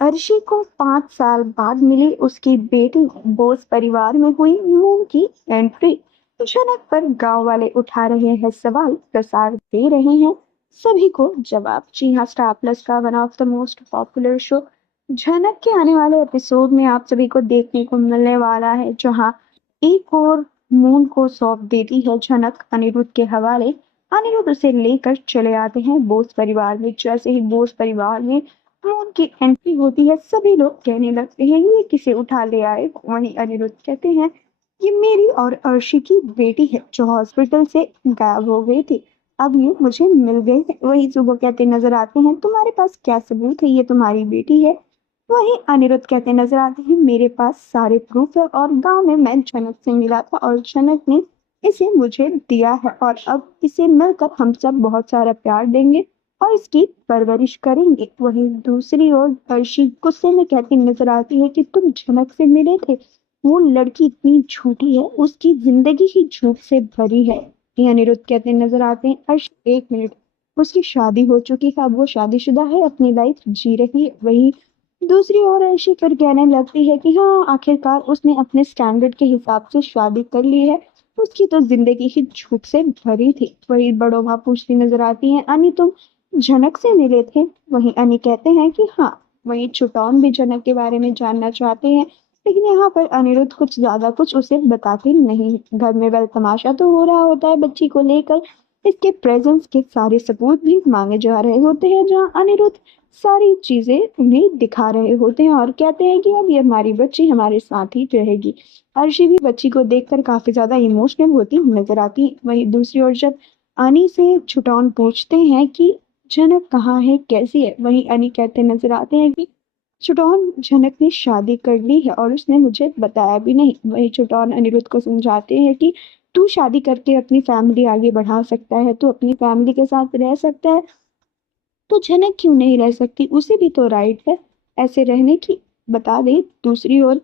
अर्शी को 5 साल बाद मिली उसकी बेटी बोस परिवार में हुई मून की एंट्री। जनक पर गांव वाले उठा रहे हैं सवाल, प्रसार दे रहे हैं सभी को जवाब। जी हाँ, स्टार प्लस का one of the most popular show Janak के आने वाले एपिसोड में आप सभी को देखने को मिलने वाला है, जहां एक और मून को सौंप देती है जनक अनिरुद्ध के हवाले। अनिरुद्ध उसे लेकर चले आते हैं बोस परिवार में। जैसे ही बोस परिवार में मून की एंट्री होती है, सभी लोग कहने लगते हैं ये किसे उठा ले आए। वहीं अनिरुद्ध कहते हैं ये मेरी और अर्शी की बेटी है जो हॉस्पिटल से गायब हो गई थी, अब ये मुझे मिल गई है। वही सुबह कहते नजर आते हैं तुम्हारे पास क्या सबूत है, ये तुम्हारी बेटी है। वहीं अनिरुद्ध कहते नजर आते हैं मेरे पास सारे प्रूफ है और गांव में मैं जनक से मिला था और जनक ने इसे मुझे दिया है और अब इसे मिलकर हम सब बहुत सारा प्यार देंगे और इसकी परवरिश करेंगे। वहीं दूसरी ओर अर्शी गुस्से में कहती नजर आती है कि तुम जनक से मिले थे, वो लड़की इतनी झूठी है, उसकी जिंदगी ही झूठ से भरी है। ये अनिरुद्ध कहते नजर आते हैं अर्शी एक मिनट, उसकी शादी हो चुकी है, अब वो शादीशुदा है, अपनी लाइफ जी रही है। वही दूसरी ओर ऐशी फिर कहने लगती है कि हाँ, आखिरकार उसने अपने स्टैंडर्ड के हिसाब से शादी कर ली है, उसकी तो जिंदगी ही झूठ से भरी थी। वही बड़ो माँ पूछती नजर आती है अनी तुम जनक से मिले थे? वहीं अनी कहते हैं कि हाँ। वहीं छुटौन भी जनक के बारे में जानना चाहते हैं, लेकिन यहाँ पर अनिरुद्ध कुछ ज्यादा कुछ उसे बताते नहीं। घर में वेल तमाशा तो हो रहा होता है बच्ची को लेकर, इसके प्रेजेंस के सारे सबूत भी मांगे जा रहे होते हैं, जहाँ अनिरुद्ध सारी चीजें उन्हें दिखा रहे होते हैं और कहते हैं कि अब ये हमारी बच्ची हमारे साथ ही रहेगी। अर्शी भी बच्ची को देखकर काफी ज्यादा इमोशनल होती नजर आती है। वहीं दूसरी ओर जब अनी से छुटौन पूछते हैं कि जनक कहाँ है, कैसी है, वहीं अनी कहते नजर आते हैं कि छुटौन जनक ने शादी कर ली है और उसने मुझे बताया भी नहीं। वही छुटौन अनिरुद्ध को समझाते हैं कि तू शादी करके अपनी फैमिली आगे बढ़ा सकता है, तू अपनी फैमिली के साथ रह सकता है, तो जनक क्यों नहीं रह सकती, उसे भी तो राइट है ऐसे रहने की। बता दे दूसरी ओर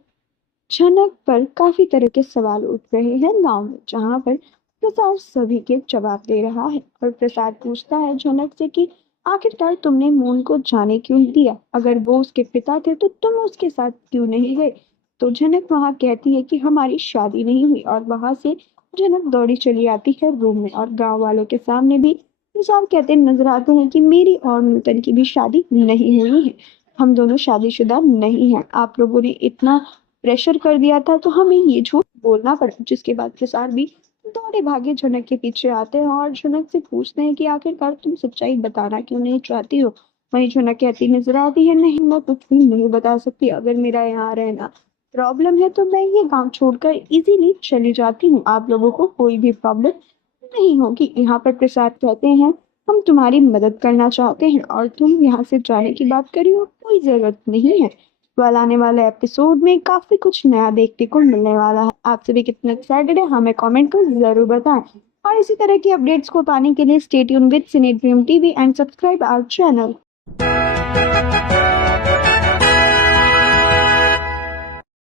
जनक पर काफी तरह के सवाल उठ रहे हैं गांव में, जहां पर प्रसाद सभी के जवाब दे रहा है। और प्रसाद पूछता है जनक से कि आखिरकार तुमने मून को जाने क्यों दिया, अगर वो उसके पिता थे तो तुम उसके साथ क्यों नहीं गए। तो जनक वहां कहती है कि हमारी शादी नहीं हुई और वहां से जनक दौड़ी चली आती है रूम में। और गांव वालों के सामने भी प्रसाद कहते नजर आते हैं कि मेरी और नूतन की भी शादी नहीं हुई है, हम दोनों शादीशुदा नहीं हैं, आप लोगों ने इतना प्रेशर कर दिया था तो हमें ये झूठ बोलना पड़ा। जिसके बाद प्रसाद भी दौड़े भागे जनक के पीछे आते हैं और जनक से पूछते हैं कि आखिरकार तुम सच्चाई बताना क्यों नहीं चाहती हो। वहीं जनक कहती नजर आती है नहीं, मैं कुछ भी नहीं बता सकती, अगर मेरा यहाँ रहना प्रॉब्लम है तो मैं ये गांव छोड़कर इजीली चली जाती हूँ, आप लोगों को कोई भी प्रॉब्लम नहीं होगी। यहाँ पर प्रसाद कहते हैं हम तुम्हारी मदद करना चाहते हैं और तुम यहाँ से जाने की बात करी हो, कोई जरूरत नहीं है। वाल आने वाले एपिसोड में काफी कुछ नया देखने को मिलने वाला है। आप सभी कितने एक्साइटेड है हमें कमेंट कर जरूर बताएं। और इसी तरह की अपडेट्स को पाने के लिए stay tune with cine dream TV and subscribe our channel.